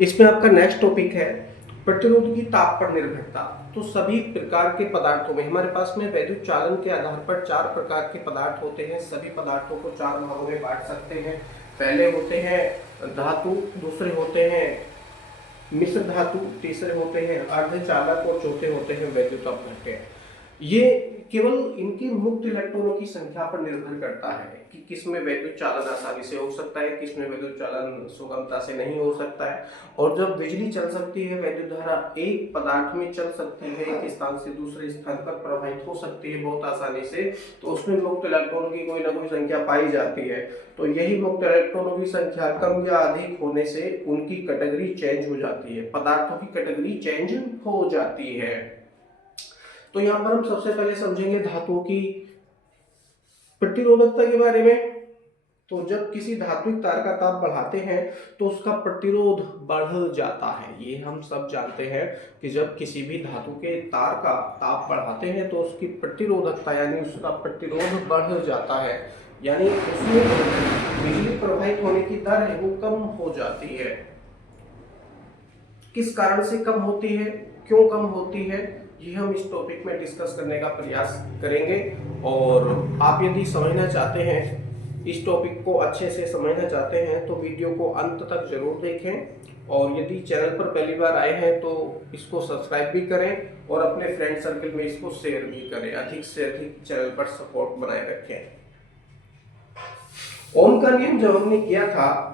इसमें आपका next topic है प्रतिरोध की ताप पर निर्भरता। तो सभी प्रकार के पदार्थों में हमारे पास में वैद्युत चालन के आधार पर चार प्रकार के पदार्थ होते हैं। सभी पदार्थों को चार भागों में बांट सकते हैं। पहले होते हैं धातु, दूसरे होते हैं मिश्र धातु, तीसरे होते हैं अर्धचालक और चौथे होते हैं वैद्युत अपघट्य। ये केवल इनकी मुक्त इलेक्ट्रॉनों की संख्या पर निर्भर करता है कि किसमें वैद्युत चालन आसानी से हो सकता है, किसमें वैद्युत चालन सुगमता से नहीं हो सकता है। और जब बिजली चल सकती है, वैद्युत धारा एक पदार्थ में चल सकती है, एक स्थान से दूसरे स्थान पर प्रवाहित हो सकती है बहुत आसानी से, तो उसमें मुक्त इलेक्ट्रॉनों की कोई ना कोई संख्या पाई जाती है। तो यही मुक्त इलेक्ट्रॉनों की संख्या कम या अधिक होने से उनकी कैटेगरी चेंज हो जाती है, पदार्थों की कैटेगरी चेंज हो जाती है। तो यहां पर हम सबसे पहले समझेंगे धातुओं की प्रतिरोधकता के बारे में। तो जब किसी धात्विक तार का ताप बढ़ाते हैं तो उसका प्रतिरोध बढ़ जाता है। ये हम सब जानते हैं कि जब किसी भी धातु के तार का ताप बढ़ाते हैं तो उसकी प्रतिरोधकता यानी उसका प्रतिरोध बढ़ जाता है, यानी उसमें बिजली प्रवाहित होने की दर है वो कम हो जाती है। किस कारण से कम होती है, क्यों कम होती है, ये हम इस टॉपिक में डिस्कस करने का प्रयास करेंगे। और आप यदि समझना चाहते हैं, इस टॉपिक को अच्छे से समझना चाहते हैं, तो वीडियो को अंत तक जरूर देखें। और यदि चैनल पर पहली बार आए हैं तो इसको सब्सक्राइब भी करें और अपने फ्रेंड सर्कल में इसको शेयर भी करें। अधिक से अधिक चैनल पर सपोर्ट बनाए रखें। ओम का नियम जब हमने किया था,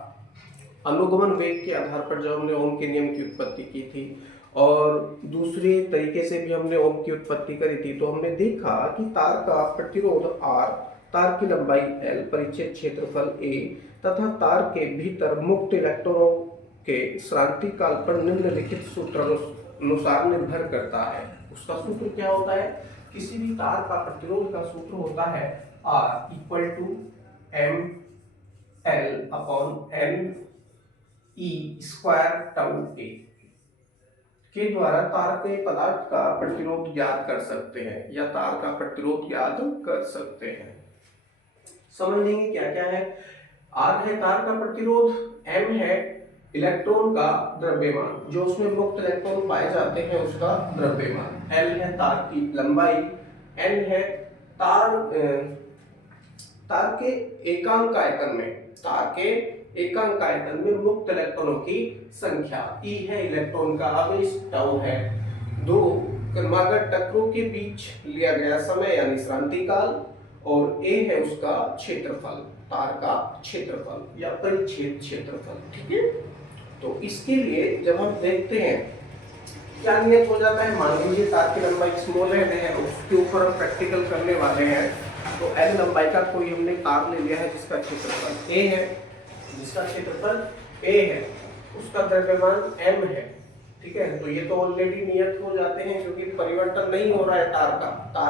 अनुगमन वेग के आधार पर जब हमने ओम के नियम की उत्पत्ति की थी और दूसरे तरीके से भी हमने ओम की उत्पत्ति करी थी, तो हमने देखा कि तार का प्रतिरोध R, तार की लंबाई L, परिच्छेद क्षेत्रफल A तथा तार के भीतर मुक्त इलेक्ट्रॉनों के श्रांति काल पर निम्नलिखित सूत्र अनुसार निर्भर करता है। उसका सूत्र क्या होता है? किसी भी तार का प्रतिरोध का सूत्र होता है R equal to M L upon N E square tau A के द्वारा तार के पदार्थ का प्रतिरोध ज्ञात कर सकते हैं या तार का प्रतिरोध ज्ञात कर सकते हैं। समझ लेंगे क्या क्या है। R है तार का प्रतिरोध, M है इलेक्ट्रॉन का द्रव्यमान, जो उसमें मुक्त इलेक्ट्रॉन पाए जाते हैं उसका द्रव्यमान, L है तार की लंबाई, N है तार के एकांक आयतन में, तार के एकांक आयतन में मुक्त इलेक्ट्रॉनों की संख्या, E है इलेक्ट्रॉन का आवेश, टाउ है दो क्रमागत टक्करों के बीच लिया गया समय यानी श्रांति काल, और A है उसका क्षेत्रफल, तार का क्षेत्रफल या परिच्छेद क्षेत्रफल। ठीक है, तो इसके लिए जब हम देखते हैं क्या नियत हो जाता है, मान लीजिए तार की लंबाई स्मॉल है, उसके ऊपर हम प्रैक्टिकल करने वाले हैं। तो L लंबाई का कोई हमने तार ले लिया है जिसका क्षेत्रफल A है, जिसका क्षेत्रफल A है, उसका द्रव्यमान M है। ठीक है, तो ये तो ऑलरेडी नियत हो जाते हैं क्योंकि परिवर्तन नहीं हो रहा है, तार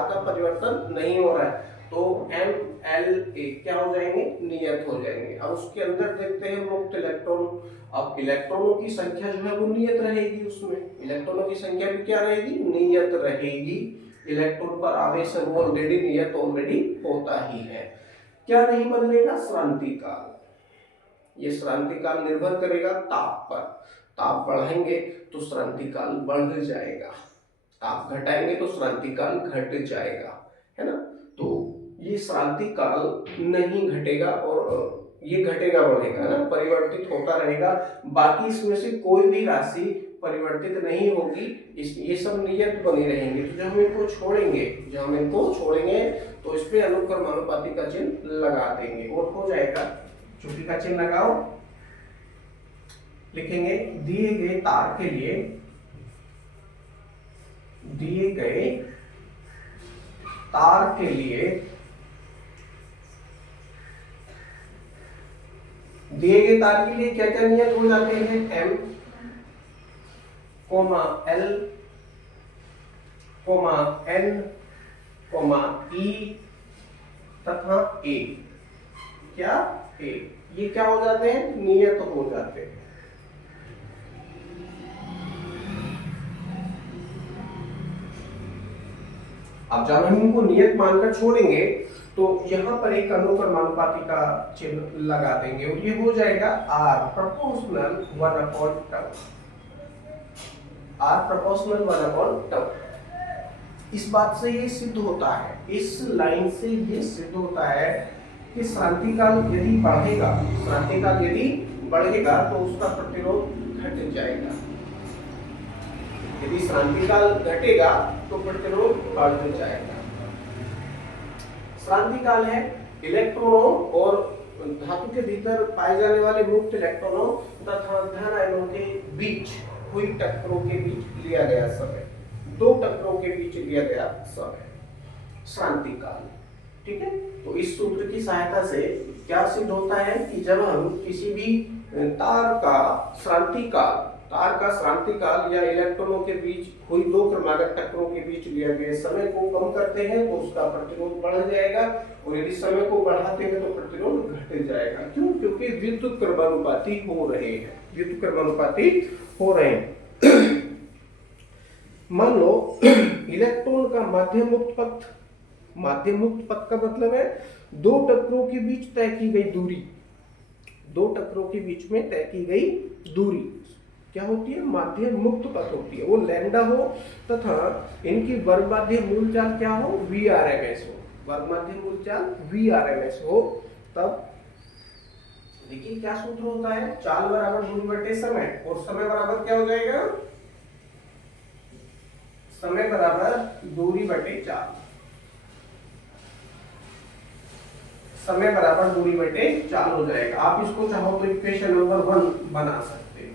का परिवर्तन नहीं हो रहा है, तो M L A क्या हो जाएंगे, नियत हो जाएंगे। अब उसके अंदर देखते हैं मुक्त इलेक्ट्रॉन। अब इलेक्ट्रॉनों की संख्या जो है वो नियत रहेगी, उसमें इलेक्ट्रॉनों की संख्या भी क्या रहेगी, नियत रहेगी। इलेक्ट्रॉन पर आवेश ऑलरेडी नियत ऑलरेडी होता ही है। क्या नहीं बदलेगा, श्रांति काल। ये श्रांति काल निर्भर करेगा ताप पर। ताप बढ़ाएंगे तो श्रांति काल बढ़ जाएगा, ताप घटाएंगे तो श्रांति काल घट जाएगा, है ना। तो ये श्रांति काल नहीं घटेगा और ये घटेगा बढ़ेगा ना, परिवर्तित होता रहेगा। बाकी इसमें से कोई भी राशि परिवर्तित नहीं होगी, ये सब नियत बनी रहेंगे। तो जब हम इनको छोड़ेंगे तो इस पे अनुक्रमानुपाती का चिन्ह लगा देंगे और हो जाएगा। चुकी का चिन्ह लगाओ, लिखेंगे दिए गए तार के लिए, दिए गए तार के लिए क्या क्या नियत हो जाते हैं, M, L, N, E तथा A। क्या A, ये क्या हो जाते हैं, नियत हो जाते हैं। अब जब हम इनको नियत मानकर छोड़ेंगे तो यहाँ पर एक अनुक्रमानुपाती का चिन्ह लगा देंगे और ये हो जाएगा R प्रोपोर्शनल 1/τ। R proportional 1/τ। इस बात से ये सिद्ध होता है, इस लाइन से ये सिद्ध होता है कि क्रांतिकाल यदि बढ़ेगा, क्रांतिकाल यदि बढ़ेगा तो उसका प्रतिरोध घट जाएगा। यदि क्रांतिकाल घटेगा तो प्रतिरोध बढ़ जाएगा। क्रांतिकाल है इलेक्ट्रॉनों और धातु के भीतर पाए जाने वाले मुक्त इलेक्ट्रॉनों तथा धन आयनों के बीच हुई टक्करों के बीच लिया गया समय, दो टक्करों के बीच लिया गया समय, क्रांतिकाल। ठीक है, तो इस सूत्र की सहायता से क्या सिद्ध होता है कि जब हम किसी भी तार का क्रांतिकाल या इलेक्ट्रॉनों के बीच हुई दो क्रमागत टक्करों के बीच लिया गया समय को कम करते हैं तो उसका प्रतिरोध बढ़ जाएगा, और यदि समय को बढ़ाते हैं तो प्रतिरोध घट जाएगा। क्यों? क्योंकि विद्युत क्रमानुपाती हो रहे हैं, विद्युत क्रमानुपाती हो रहे हैं। मान लो इलेक्ट्रॉन का माध्य मुक्त पथ, माध्य मुक्त पथ का मतलब है दो टक्करों के बीच तय की गई दूरी, दो टक्करों के बीच में तय की गई दूरी क्या होती है? माध्य मुक्त पथ होती है। वो लैम्डा हो तथा इनकी वर्ग माध्य मूलचाल क्या हो? Vrms हो, वर्ग माध्य मूलचाल Vrms हो, तब देखिए क्या सूत्र होता है, चाल बराबर दूरी बटे समय, और समय बराबर क्या हो जाएगा? समय बराबर दूरी बटे चाल, समय बराबर दूरी बटे चाल हो जाएगा। आप इसको चाहो तो इक्वेशन नंबर 1 बना सकते हैं,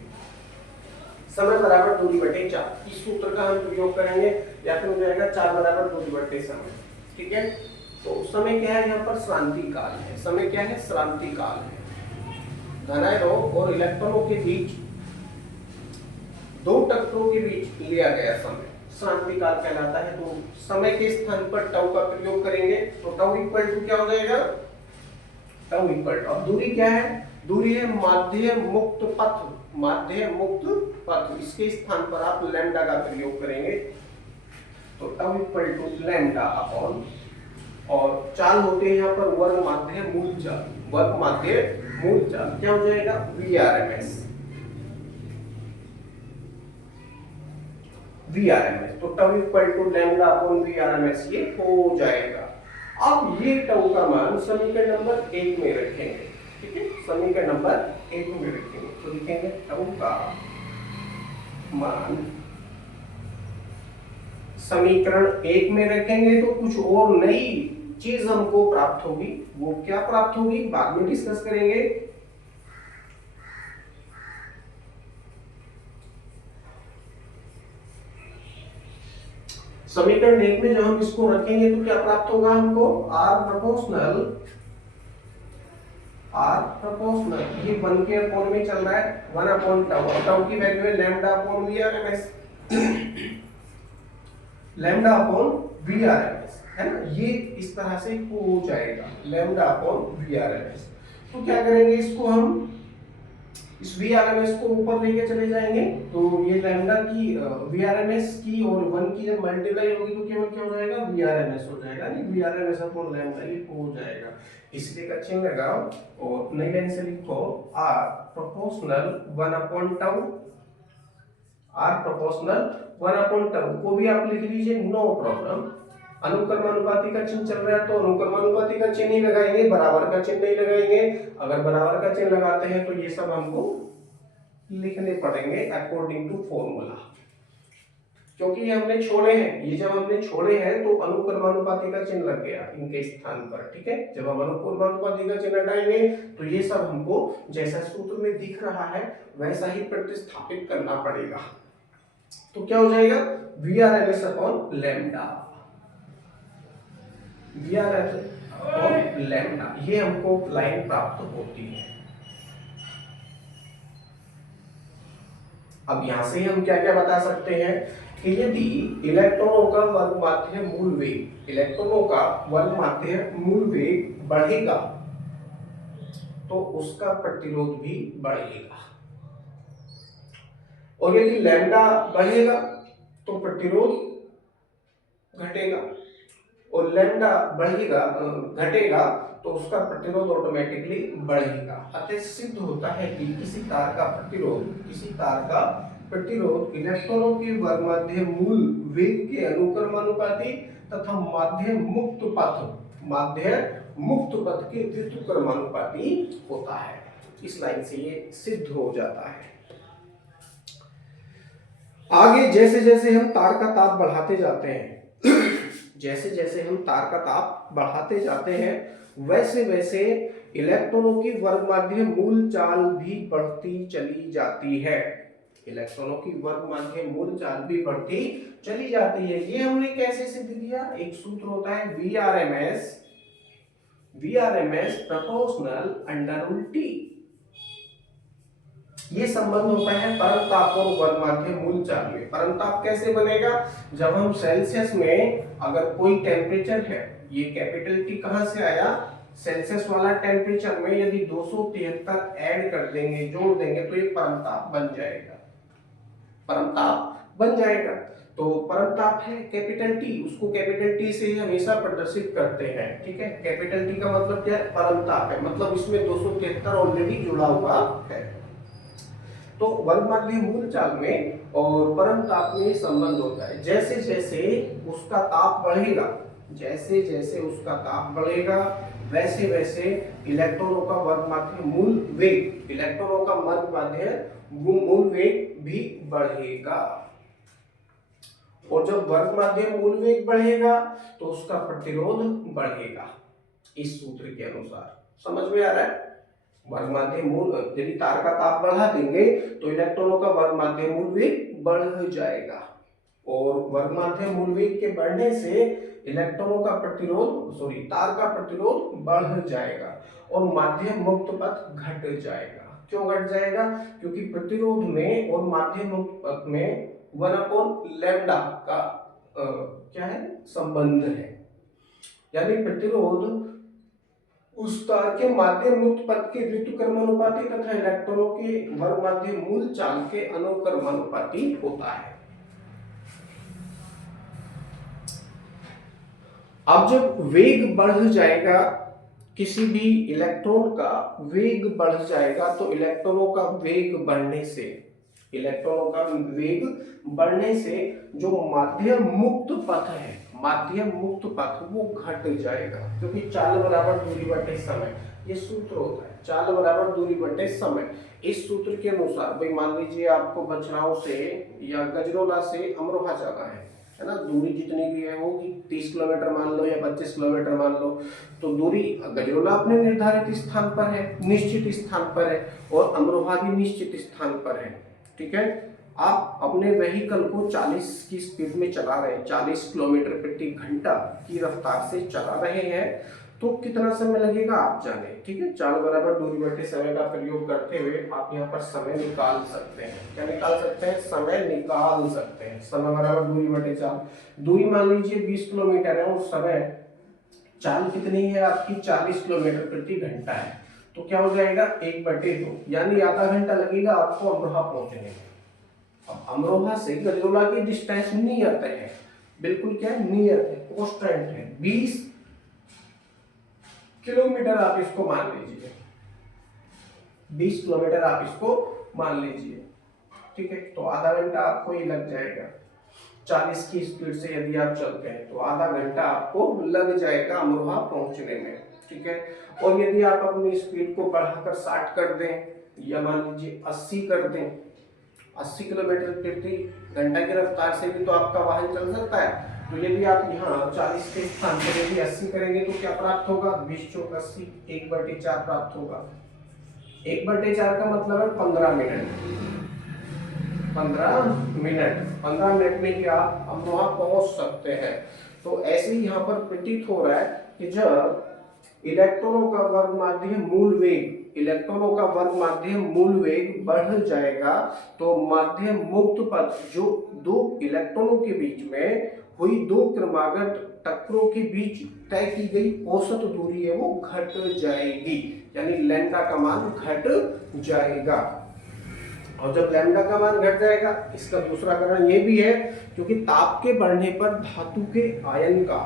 समय बराबर दूरी बटे चाल। इस सूत्र का हम प्रयोग करेंगे, या फिर हो जाएगा चाल बराबर दूरी बटे समय। ठीक है, तो समय क्या है यहाँ पर? क्रांतिकाल है। समय क्या है? क्रांतिकाल है। धनायनों और इलेक्ट्रॉनों के बीच, दो टक्करों के बीच लिया गया समय क्रांतिकाल कहलाता है। तो समय के स्थान पर टाउ का प्रयोग करेंगे, तो टाउ इक्वल टू क्या हो जाएगा? टाउ इक्वल टू, अब दूरी क्या है? दूरी है माध्य मुक्त पथ, माध्य मुक्त पथ। इसके स्थान पर आप लैम्डा का प्रयोग करेंगे, तो tau equal to lambda upon, और चाल होते हैं यहाँ पर वर्ग माध्य मूलचाल, वर्ग माध्य मूलचाल क्या हो जाएगा? Vrms, Vrms। तो tau equal to lambda upon Vrms ये हो जाएगा। अब ये टाउ का मान समीकरण नंबर 1 में रखेंगे। ठीक है, समीकरण नंबर 1 में रखेंगे, तो लिखेंगे टाउ का मान समीकरण 1 में रखेंगे, तो कुछ और नई चीज हमको प्राप्त होगी। वो क्या प्राप्त होगी बाद में डिस्कस करेंगे। समीकरण 1 में जब हम इसको रखेंगे तो क्या प्राप्त होगा हमको? R प्रोपोर्शनल, ये 1 के अपॉन में चल रहा है, 1/τ, और टाउ की वैल्यू है lambda upon Vrms, lambda upon Vrms, है ना? ये इस तरह से हो जाएगा, लैम्डा अपॉन Vrms। तो क्या करेंगे, इसको हम इस Vrms को ऊपर लेके चले जाएंगे, तो ये लैम्डा की Vrms की और 1 की जब मल्टीप्लाई होगी तो केवल क्या हो जाएगा? Vrms हो जाएगा, नहीं Vrms अपॉन लैम्डा ये हो जाएगा। इसलिए का चिन्ह लगाओ और नई लाइन से लिखो R प्रोपोर्शनल 1/τ, R प्रोपोर्शनल 1/τ को भी आप लिख लीजिए, नो प्रॉब्लम। अनुक्रमानुपाती का चिन्ह चल रहा है तो अनुक्रमानुपाती का चिन्ह ही लगाएंगे, बराबर का चिन्ह नहीं लगाएंगे। अगर बराबर का चिन्ह लगाते हैं तो ये सब हमको लिखने पड़ेंगे अकॉर्डिंग टू फॉर्मूला, क्योंकि ये हमने छोड़े हैं। ये जब हमने छोड़े हैं तो अनुक्रमानुपाती का चिन्ह लग गया इनके स्थान पर। ठीक है, जब हम अनुक्रमानुपाती का चिन्ह हटाएंगे तो ये सब हमको जैसा सूत्र में दिख रहा है वैसा ही प्रतिस्थापित करना पड़ेगा। तो क्या हो जाएगा? Vrms upon lambda, Vrms upon lambda, ये हमको लाइन प्राप्त होती है। अब यहां से हम क्या क्या बता सकते हैं कि यदि इलेक्ट्रॉनों का वर्ग माध्य मूल वेग, इलेक्ट्रॉनों का वर्ग माध्य मूल वेग बढ़ेगा तो उसका प्रतिरोध भी बढ़ेगा, और यदि लैम्डा बढ़ेगा तो प्रतिरोध घटेगा। और लैम्डा बढ़ेगा घटेगा तो उसका प्रतिरोध ऑटोमेटिकली बढ़ेगा। अतः सिद्ध होता है कि किसी तार का प्रतिरोध इलेक्ट्रॉनों के वर्गमाध्य मूल वेग के अनुक्रमानुपाती तथा माध्य मुक्त पथ के व्युत्क्रमानुपाती होता है। इस लाइन से ये सिद्ध हो जाता है। आगे जैसे जैसे हम तार का ताप बढ़ाते जाते हैं वैसे वैसे इलेक्ट्रॉनों की वर्गमाध्य मूल चाल भी बढ़ती चली जाती है। ये हमने कैसे सिद्ध किया? एक सूत्र होता है Vrms proportional under root T। ये संबंध होता है परमताप और वर्गमाध्य मूल चाल में। परमताप कैसे बनेगा? जब हम सेल्सियस में अगर कोई टेम्परेचर है, ये कैपिटल T कहां से आया? सेल्सियस वाला टेम्परेचर में यदि 273 ऐड कर देंगे, जोड़ देंगे तो ये परमताप बन जाएगा। तो परमताप है कैपिटल T, उसको कैपिटल T से ही हमेशा प्रदर्शित करते हैं। ठीक है, कैपिटल T का मतलब क्या है? परमताप है, मतलब इसमें 273 ऑलरेडी जुड़ा हुआ है। तो वर्गमाध्य मूल चाल में और परमताप में संबंध होता है। जैसे जैसे उसका ताप बढ़ेगा वैसे वैसे इलेक्ट्रॉनों का वर्गमाध्य मूल वेग भी बढ़ेगा। और जब वर्गमाध्य मूल वेग बढ़ेगा तो उसका प्रतिरोध बढ़ेगा। इस सूत्र के अनुसार समझ में आ रहा है? वर्गमाध्य मूल, यदि तार का ताप बढ़ा देंगे तो इलेक्ट्रॉनों का वर्गमाध्य मूल वेग बढ़ जाएगा और वर्गमाध्य मूल वेग के बढ़ने से तार का प्रतिरोध बढ़ जाएगा और माध्य मुक्त पथ घट जाएगा। क्यों घट जाएगा? क्योंकि प्रतिरोध में और माध्य मुक्त पथ में 1/λ का क्या है? संबंध है। यानी प्रतिरोध उस तार के माध्य मुक्त पथ के व्युत्क्रमानुपाती तथा इलेक्ट्रॉनों के वर्गमाध्य मूल चाल के अनुक्रमानुपाती होता है। अब जब वेग बढ़ जाएगा, किसी भी इलेक्ट्रॉन का वेग बढ़ जाएगा तो इलेक्ट्रॉनों का वेग बढ़ने से जो माध्य मुक्त पथ वो घट जाएगा, क्योंकि चाल बराबर दूरी बटे समय, ये सूत्र होता है, चाल बराबर दूरी बटे समय। इस सूत्र के अनुसार भाई मान लीजिए आपको बछराव से या गजरोला से अमरोहा जाना है ना, दूरी जितनी भी है होगी 30 किलोमीटर मान लो या 25 किलोमीटर मान लो, तो दूरी गजरोला अपने निर्धारित स्थान पर है, निश्चित स्थान पर है और अमरोहा भी निश्चित स्थान पर है। ठीक है, आप अपने व्हीकल को 40 की स्पीड में चला रहे हैं, 40 किलोमीटर प्रति घंटा की रफ्तार से चला रहे हैं, तो कितना समय लगेगा आप जाने। ठीक है, चाल बराबर दूरी बटे समय का प्रयोग करते हुए आप यहाँ पर समय निकाल सकते हैं। क्या निकाल सकते हैं? समय निकाल सकते हैं। समय बराबर दूरी बटे चाल, दूरी मान लीजिए 20 किलोमीटर है और समय चाल कितनी है आपकी? 40 किलोमीटर प्रति घंटा है, तो क्या हो जाएगा? 1/2, यानी आधा घंटा लगेगा आपको अमरोहा पहुंचने में। अब अमरोहा से गजरोला की डिस्टेंस नियत है, बिल्कुल क्या है? नियत है, कांस्टेंट है, 20 किलोमीटर आप इसको मान लीजिए, 20 किलोमीटर आप इसको मान लीजिए। ठीक है, तो आधा घंटा आपको ये लग जाएगा। 40 की स्पीड से यदि आप चलते हैं तो आधा घंटा आपको लग जाएगा अमरोहा पहुंचने में। ठीक है, और यदि आप अपनी स्पीड को बढ़ाकर 60 कर दें या मान लीजिए 80 कर दें, 80 किलोमीटर प्रति घंटा की रफ्तार से भी तो आपका वाहन चल सकता है। तो यदि आप यहाँ 40 के स्थान पर यदि 80 करेंगे तो क्या प्राप्त होगा? 20 चौक 80, 1/4 प्राप्त होगा। 1/4 का मतलब है 15 मिनट में ही आप अमरोहा पहुंच सकते हैं। तो ऐसे ही यहाँ पर प्रतीत हो रहा है कि जब इलेक्ट्रॉनों का वर्गमाध्य मूल वेग बढ़ जाएगा तो माध्य मुक्त पथ, जो दो इलेक्ट्रॉनों के बीच में हुई दो क्रमागत टक्करों के बीच तय की गई औसत दूरी है वो घट जाएगी, यानी लैम्डा का मान घट जाएगा। और जब लैम्डा का मान घट जाएगा, इसका दूसरा कारण ये भी है क्योंकि ताप के बढ़ने पर धातु के आयन का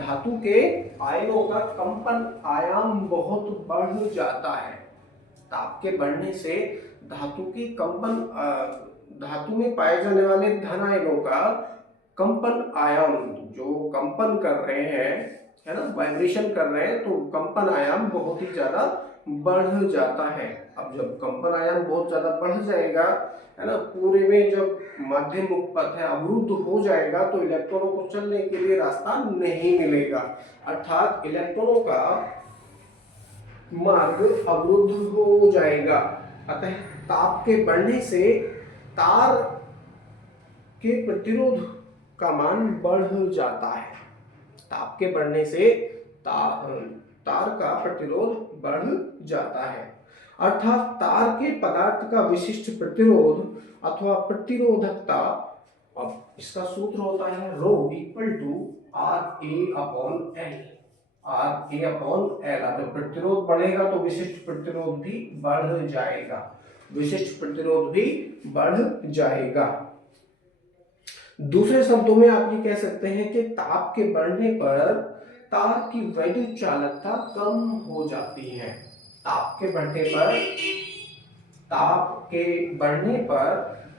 धातु के आयनों का कंपन आयाम बहुत बढ़ जाता है। ताप के बढ़ने से धातु की धातु में पाए जाने वाले धन आयनों का कंपन आयाम, जो कंपन कर रहे हैं, है ना, वाइब्रेशन कर रहे हैं, तो कंपन आयाम बहुत ही ज्यादा बढ़ जाता है। अब जब कंपन आयाम बहुत ज्यादा बढ़ जाएगा, है ना, पूरे में जब माध्यम मुक्त है अवरुद्ध हो जाएगा, तो इलेक्ट्रॉनों को चलने के लिए रास्ता नहीं मिलेगा, अर्थात इलेक्ट्रॉनों का मार्ग अवरुद्ध हो जाएगा। अतः ताप के बढ़ने से तार के प्रतिरोध का मान बढ़ जाता है। ताप के बढ़ने से तार का प्रतिरोध बढ़ जाता है, अर्थात तार के पदार्थ का विशिष्ट प्रतिरोध अथवा प्रतिरोधकता। अब इसका सूत्र होता है rho equal to R A upon L. R A upon L. अगर प्रतिरोध बढ़ेगा तो विशिष्ट प्रतिरोध भी बढ़ जाएगा, विशिष्ट प्रतिरोध भी बढ़ जाएगा। दूसरे शब्दों में आप ये कह सकते हैं कि ताप के बढ़ने पर तार की वैद्युत चालकता कम हो जाती है। ताप के बढ़ने पर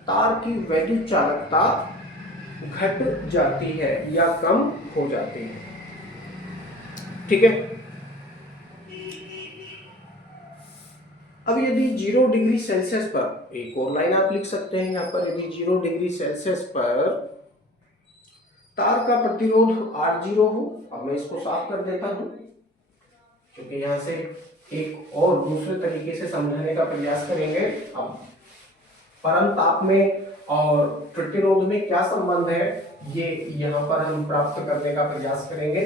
तार की वैद्युत चालकता घट जाती है या कम हो जाती है। ठीक है। अब यदि 0 डिग्री सेल्सियस पर, एक और लाइन आप लिख सकते हैं यहाँ पर, यदि 0 डिग्री सेल्सियस पर तार का प्रतिरोध R0 हो। अब मैं इसको साफ कर देता हूं, क्योंकि यहां से एक और दूसरे तरीके से समझाने का प्रयास करेंगे। अब परम ताप में और प्रतिरोध में क्या संबंध है, ये यहां पर हम प्राप्त करने का प्रयास करेंगे।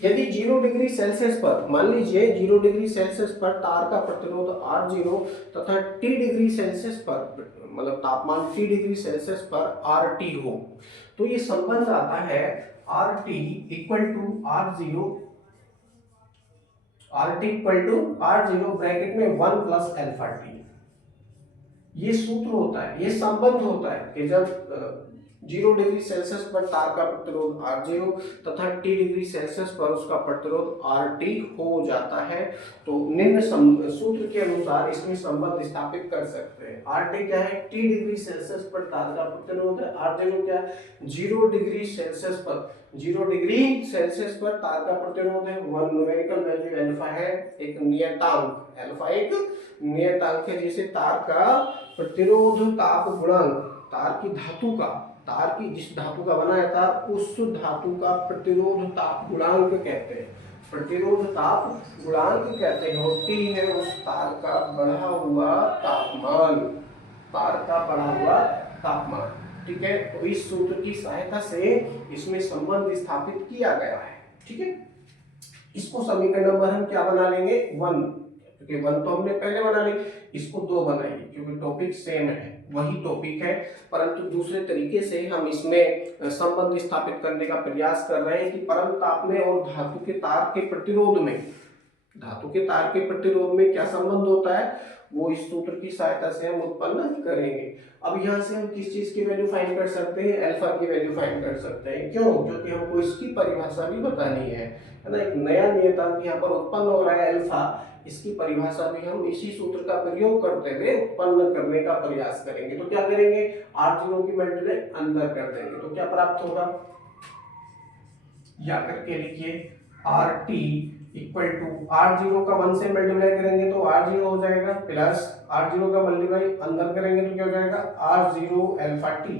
यदि 0 डिग्री सेल्सियस पर, मान लीजिए 0 डिग्री सेल्सियस पर तार का प्रतिरोध R0 तथा T डिग्री सेल्सियस पर, मतलब तापमान T डिग्री सेल्सियस पर RT हो, तो ये संबंध आता है RT equal to R0, RT equal to R0 bracket में 1 प्लस अल्फा टी। ये सूत्र होता है, ये संबंध होता है कि जब 0 डिग्री सेल्सियस पर तार का प्रतिरोध R0 तथा T डिग्री सेल्सियस पर उसका प्रतिरोध RT हो जाता है, तो निम्न सूत्र के अनुसार इसमें संबंध स्थापित कर सकते हैं। RT क्या है, T डिग्री सेल्सियस पर तार का प्रतिरोध है। R0 क्या है, 0 डिग्री सेल्सियस पर, 0 डिग्री सेल्सियस पर तार का प्रतिरोध है। 1 न्यूमेरिकल वैल्यू अल्फा है, एक नियतांक, अल्फा एक नियतांक है, जिसे तार का प्रतिरोध ताप गुणांक, तार की धातु का, तार की जिस धातु का बना है तार, उस धातु का प्रतिरोध ताप गुणांक कहते हैं, प्रतिरोध ताप गुणांक कहते हैं। और T है उस तार का बढ़ा हुआ तापमान, तार का बढ़ा हुआ तापमान। ठीक है, तो इस सूत्र की सहायता से इसमें संबंध स्थापित किया गया है। ठीक है, इसको समीकरण नंबर हम क्या बना लेंगे, 1, क्योंकि 1 तो हमने पहले बना ली, इसको 2 बनाएंगे, क्योंकि टॉपिक सेम है, वही टॉपिक है, परंतु दूसरे तरीके से हम इसमें संबंध स्थापित करने का प्रयास कर रहे हैं कि परम ताप में और धातु के तार के प्रतिरोध में, धातु के तार के प्रतिरोध में क्या संबंध होता है, वो इस सूत्र की सहायता से हम उत्पन्न करेंगे। अब यहाँ से हम किस चीज की वैल्यू फाइंड कर सकते हैं, अल्फा की वैल्यू फाइंड कर सकते हैं। क्यों, क्योंकि हमको इसकी परिभाषा भी बतानी है ना। एक नया नियतांक यहाँ पर उत्पन्न हो रहा है अल्फा, इसकी परिभाषा भी हम इसी सूत्र का प्रयोग करते हुए उत्पन्न करने का प्रयास करेंगे। तो क्या करेंगे, R0 की मल्टीप्लाई अंदर कर देंगे, तो क्या प्राप्त होगा, या करके लिखिए RT इक्वल टू R0 का 1 से मल्टीप्लाई करेंगे तो R0 हो जाएगा, प्लस R0 का मल्टीप्लाई अंदर करेंगे तो क्या हो जाएगा, R0 alpha T,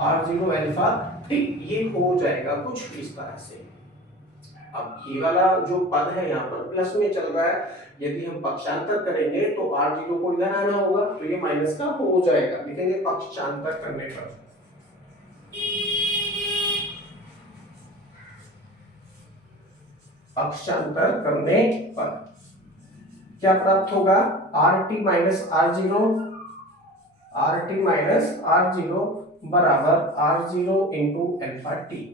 R0 alpha T, ये हो जाएगा कुछ इस तरह से। अब ये वाला जो पद है यहाँ पर प्लस में चल रहा है, यदि हम पक्षांतर करेंगे तो R0 को इधर आना होगा, तो ये माइनस का हो जाएगा, लिखेंगे पक्षांतर करने पर। पक्षांतर करने पर क्या प्राप्त होगा, RT minus R0, RT minus R0 बराबर R0 into alpha T,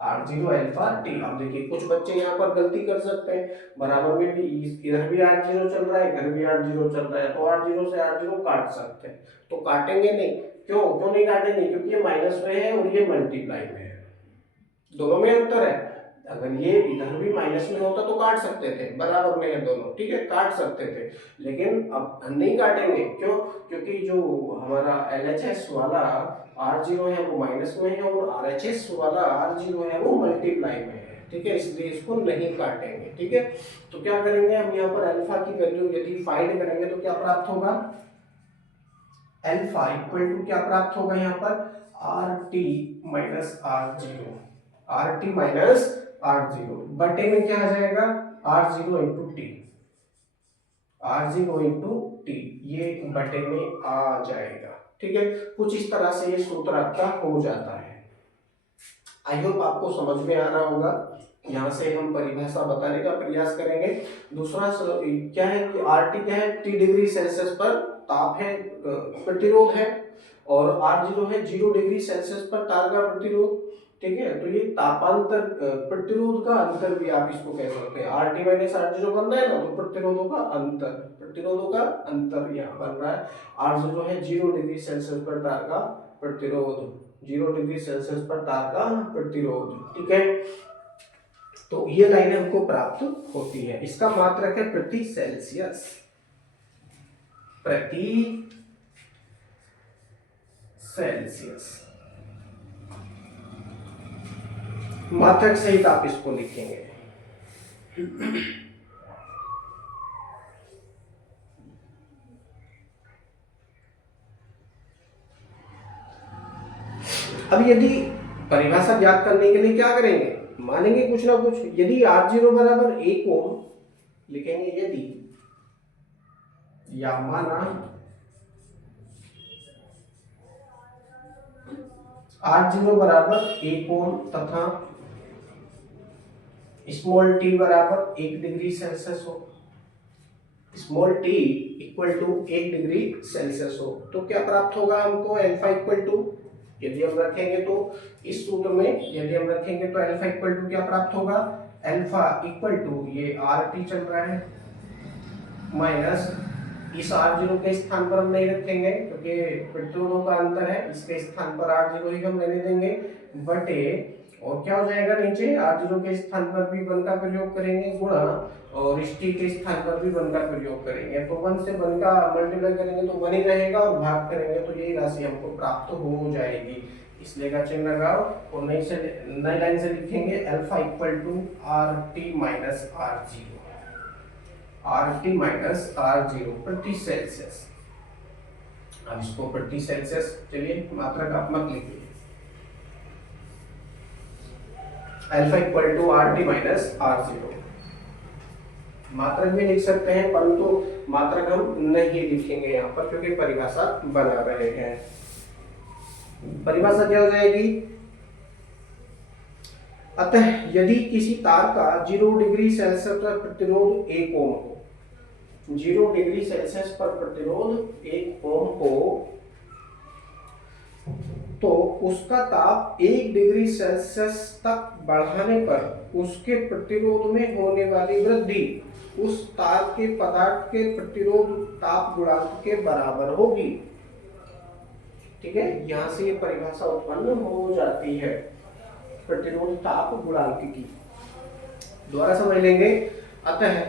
R0 alpha T. अब देखिए कुछ बच्चे यहाँ पर गलती कर सकते हैं, बराबर में भी इधर भी R0 चल रहा है, इधर भी R0 चल रहा है, तो R0 से R0 काट सकते हैं, तो काटेंगे नहीं। क्यों नहीं काटेंगे, क्योंकि ये माइनस में है और ये मल्टीप्लाई में है, दोनों में अंतर है। अगर ये इधर भी माइनस में होता तो काट सकते थे, बराबर में है दोनों, ठीक है, काट सकते थे, लेकिन अब हम नहीं काटेंगे। क्यों? क्योंकि जो हमारा LHS वाला R0 है वो माइनस में है और RHS वाला R0 है वो मल्टीप्लाई में है, ठीक है, इसलिए इसको नहीं काटेंगे, ठीक है। तो क्या करेंगे हम यहाँ पर अल्फा की वैल्यू यदि फाइंड करेंगे तो क्या प्राप्त होगा? अल्फा इक्वल टू क्या प्राप्त होगा यहाँ पर? RT minus R0, RT minus R0 बटे में क्या आ जाएगा? R0 into T, R0 into T, ये बटे में आ जाएगा, ठीक है। कुछ इस तरह से ये सूत्र आपका हो जाता है। आई होप आपको समझ में आ रहा होगा। यहाँ से हम परिभाषा बताने का प्रयास करेंगे। दूसरा क्या है कि RT क्या है? T डिग्री सेल्सियस पर ताप है, प्रतिरोध है, और R0 है 0 डिग्री सेल्सियस पर ताप का प्रतिरोध, ठीक है। तो ये तापांतर प्रतिरोध का अंतर भी आप इसको कह सकते हैं। RT माइनस R0 बन रहा है ना, तो प्रतिरोधों का अंतर, प्रतिरोधों का अंतर यहाँ बन रहा है। R0 है 0 डिग्री सेल्सियस पर ताप का प्रतिरोध, 0 डिग्री सेल्सियस पर ताप का प्रतिरोध, ठीक है। तो ये लाइन हमको प्राप्त होती है। इसका मात्रक है प्रति सेल्सियस, प्रति सेल्सियस, मात्रक सहित आप इसको लिखेंगे। अब यदि परिभाषा ज्ञात करने के लिए क्या करेंगे? मानेंगे कुछ ना कुछ। यदि R0 बराबर 1 ओम लिखेंगे, यदि, या माना R0 बराबर 1 ओम तथा स्मॉल t बराबर 1 डिग्री सेल्सियस हो, small t equal to 1 degree Celsius हो, तो क्या प्राप्त होगा हमको? अल्फा इक्वल टू, यदि हम रखेंगे तो इस सूत्र में यदि हम रखेंगे तो अल्फा इक्वल टू क्या प्राप्त होगा? अल्फा इक्वल टू ये RT चल रहा है माइनस इस R0 के स्थान पर हम नहीं रखेंगे क्योंकि प्रतिरोधों का अंतर है, इसके स्थान पर R0 ही हम रहने देंगे, बटे, और क्या हो जाएगा नीचे? R0 के स्थान पर भी 1 का प्रयोग करेंगे गुणा, और इस t के स्थान पर भी 1 का प्रयोग करेंगे, तो 1 से 1 का मल्टीप्लाई करेंगे तो 1 ही रहेगा, और भाग करेंगे तो यही राशि हमको प्राप्त हो जाएगी। इसलिए का चिन्ह लगाओ और नई लाइन से लिखेंगे alpha equal to RT minus R0, RT minus R0 प्रति सेल्सियस। अब इसको प्रति सेल्सियस, चलिए मात्रक आप मत लिखिए, alpha equal to RT minus R0, मात्रक भी लिख सकते हैं परंतु मात्रक हम नहीं लिखेंगे यहाँ पर क्योंकि परिभाषा बना रहे हैं। परिभाषा क्या हो जाएगी? अतः यदि किसी तार का 0 डिग्री सेल्सियस पर प्रतिरोध 1 ओम हो, 0 डिग्री सेल्सियस पर प्रतिरोध 1 ओम हो, तो उसका ताप 1 डिग्री सेल्सियस तक बढ़ाने पर उसके प्रतिरोध में होने वाली वृद्धि उस तार के पदार्थ के प्रतिरोध ताप गुणांक के बराबर होगी, ठीक है। यहां से ये परिभाषा उत्पन्न हो जाती है प्रतिरोध ताप गुणांक की। दोबारा समझ लेंगे। अतः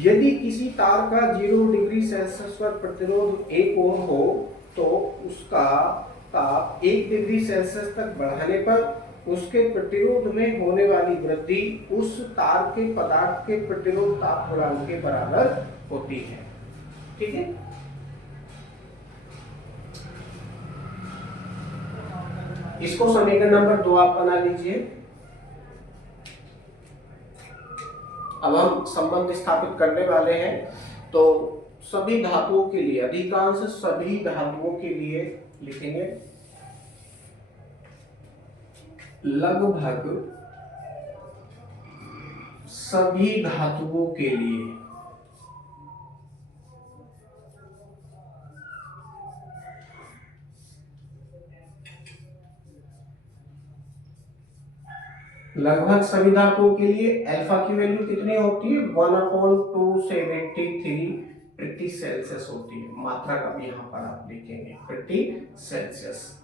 यदि किसी तार का 0 डिग्री सेल्सियस पर प्रतिरोध 1 ओम हो, तो उसका ताप 1 डिग्री सेल्सियस तक बढ़ाने पर उसके प्रतिरोध में होने वाली वृद्धि उस तार के पदार्थ के प्रतिरोध ताप गुणांक के बराबर होती है, ठीक है। इसको समीकरण नंबर 2 आप बना लीजिए। अब हम संबंध स्थापित करने वाले हैं, तो सभी धातुओं के लिए, अधिकांश सभी धातुओं के लिए लिखेंगे लगभग सभी धातुओं के लिए लगभग सभी धातुओं के लिए अल्फा की वैल्यू कितनी होती है? 1/273 प्रति सेल्सियस होती है। मात्रा का भी यहाँ पर आप लिखेंगे प्रति सेल्सियस।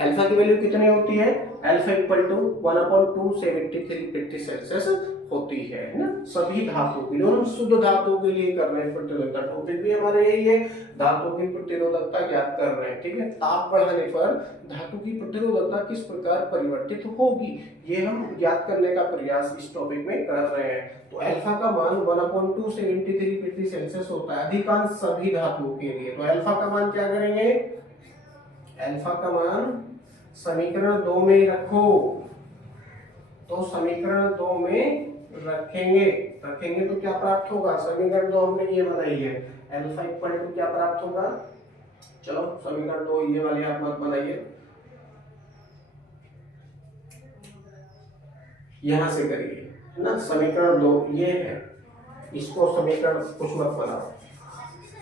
अल्फा की वैल्यू कितनी होती है, alpha equal to 1/273 degree Celsius होती है ना। सभी धातु के लिए, और हम शुद्ध धातु के लिए कर रहे हैं प्रतिरोधकता, टॉपिक भी हमारे यही है, धातु की प्रतिरोधकता ज्ञात कर रहे हैं, ठीक है। ताप बढ़ाने पर धातु की प्रतिरोधकता किस प्रकार परिवर्तित होगी, ये हम ज्ञात करने का प्रयास इस टॉपिक में कर रहे हैं। तो अल्फा का मान 1/273 डिग्री सेल्सियस होता है अधिकांश सभी धातुओं के लिए। तो अल्फा का मान क्या करेंगे, अल्फा का मान समीकरण 2 में रखो, तो समीकरण 2 में रखेंगे तो क्या प्राप्त होगा, समीकरण 2 हमने ये बनाई है, अल्फा इक्वल टू क्या प्राप्त होगा, चलो समीकरण 2 ये वाली आप मत बनाइए, यहां से करिए ना। समीकरण 2 ये है, इसको समीकरण कुछ मत बनाओ,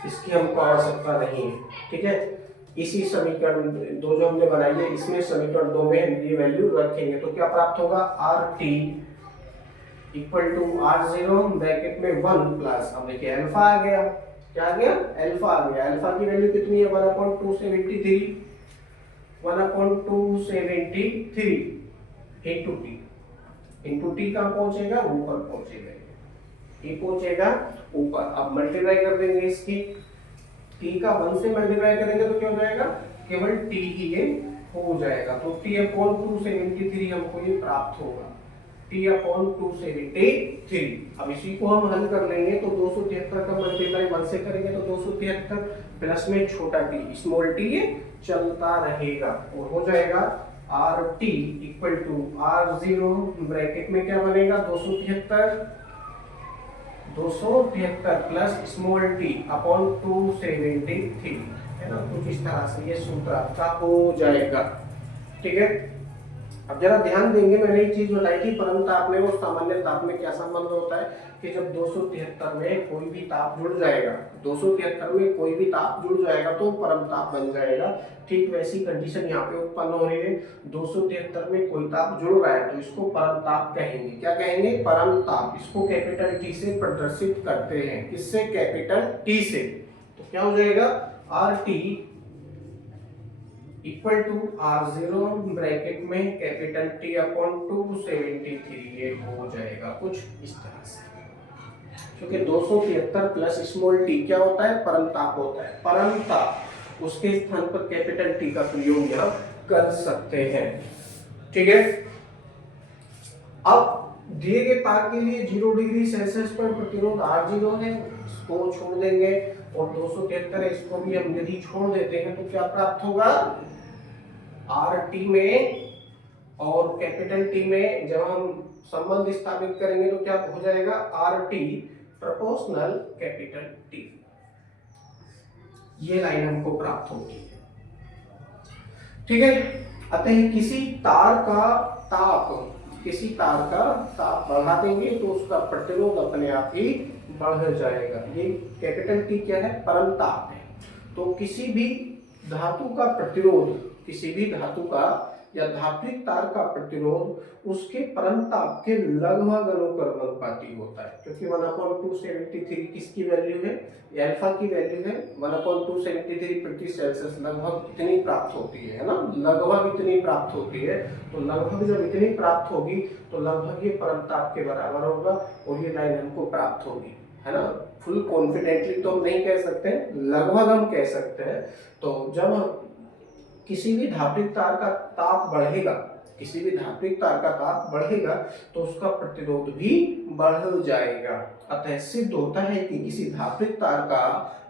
इसकी हमको आवश्यकता नहीं है, ठीक है। इसी समीकरण 2 जो हमने बनाई है, इसमें समीकरण 2 में ये वैल्यू रखेंगे तो क्या प्राप्त होगा, R T equal to R0 bracket में 1 प्लस, अब देखिए अल्फा आ गया, क्या आ गया, अल्फा आ गया। अल्फा की वैल्यू कितनी है, 1/273, 1/273 इंटू टी, इंटू टी कहाँ पहुंचेगा, ऊपर पहुंचेगा, ये पहुंचेगा ऊपर। अब मल्टीप्लाई कर देंगे इसकी, टी का 1 से मल्टीप्लाई करेंगे तो क्या हो जाएगा, केवल टी ही ये हो जाएगा। तो T/273 हमको ये प्राप्त होगा, T/273। अब इसी को हम हल कर लेंगे तो 273 का मल्टीप्लाई 1 से करेंगे तो 273 प्लस में छोटा टी स्मॉल टी ये चलता रहेगा और हो जाएगा R T equal to R0 bracket में क्या बनेगा, 273 प्लस स्मॉल टी अपॉन 273 है ना। कुछ इस तरह से ये सूत्र आपका हो जाएगा, ठीक है। अब जरा ध्यान देंगे, मैंने एक चीज बताई थी परम ताप में और सामान्य ताप में क्या संबंध होता है कि जब 273 में कोई भी ताप जुड़ जाएगा, 273 में कोई भी ताप जुड़ जाएगा तो परम ताप बन जाएगा। ठीक वैसी कंडीशन यहाँ पे उत्पन्न हो रही है, 273 में कोई ताप जुड़ रहा है तो इसको परम ताप कहेंगे। क्या कहेंगे, परम ताप। इसको कैपिटल टी से प्रदर्शित करते हैं, किससे, कैपिटल टी से। तो क्या हो जाएगा, R T equal to R0 bracket में कैपिटल T अपॉन 273 ये हो जाएगा कुछ इस तरह से, क्योंकि 273 प्लस स्मॉल टी क्या होता है, परम ताप होता है। परम ताप उसके स्थान पर कैपिटल टी का प्रयोग यहाँ कर सकते हैं, ठीक है। अब दिए गए ताप के लिए 0 डिग्री सेल्सियस पर प्रतिरोध R0 है, इसको छोड़ देंगे, और 273 इसको भी हम यदि छोड़ देते हैं तो क्या प्राप्त होगा, आर टी में और कैपिटल टी में जब हम संबंध स्थापित करेंगे तो क्या हो जाएगा, R T proportional capital T, ये लाइन हमको प्राप्त होती है, ठीक है। अतः किसी तार का ताप बढ़ा देंगे तो उसका प्रतिरोध अपने आप ही बढ़ जाएगा। ये कैपिटल टी क्या है, परम ताप है। तो किसी भी धातु का प्रतिरोध, किसी भी धातु का या धात्विक तार का प्रतिरोध उसके परम ताप के लगभग अनुक्रमानुपाती होता है, क्योंकि 1/273 किसकी वैल्यू है, अल्फा की वैल्यू है 1/273 डिग्री सेल्सियस, लगभग इतनी प्राप्त होती है ना, लगभग इतनी प्राप्त होती है। तो लगभग जब इतनी प्राप्त होगी तो लगभग ये परम ताप के बराबर होगा और ये लाइन हमको प्राप्त होगी, है ना। फुल कॉन्फिडेंटली तो हम नहीं कह सकते, लगभग हम कह सकते हैं। तो जब किसी भी धात्विक तार का ताप बढ़ेगा, किसी भी धात्विक तार का ताप बढ़ेगा तो उसका प्रतिरोध भी बढ़ जाएगा। अतः सिद्ध होता है कि किसी धात्विक तार का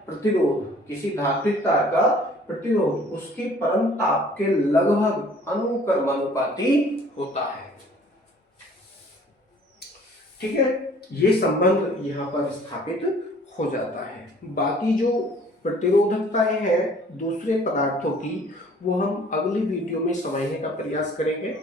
प्रतिरोध, किसी धात्विक तार का प्रतिरोध उसके परम ताप के लगभग अनुक्रमानुपाती होता है, ठीक है। ये संबंध यहाँ पर स्थापित हो जाता है। बाकी जो प्रतिरोधकताएं हैं दूसरे पदार्थों की, वो हम अगली वीडियो में समझने का प्रयास करेंगे।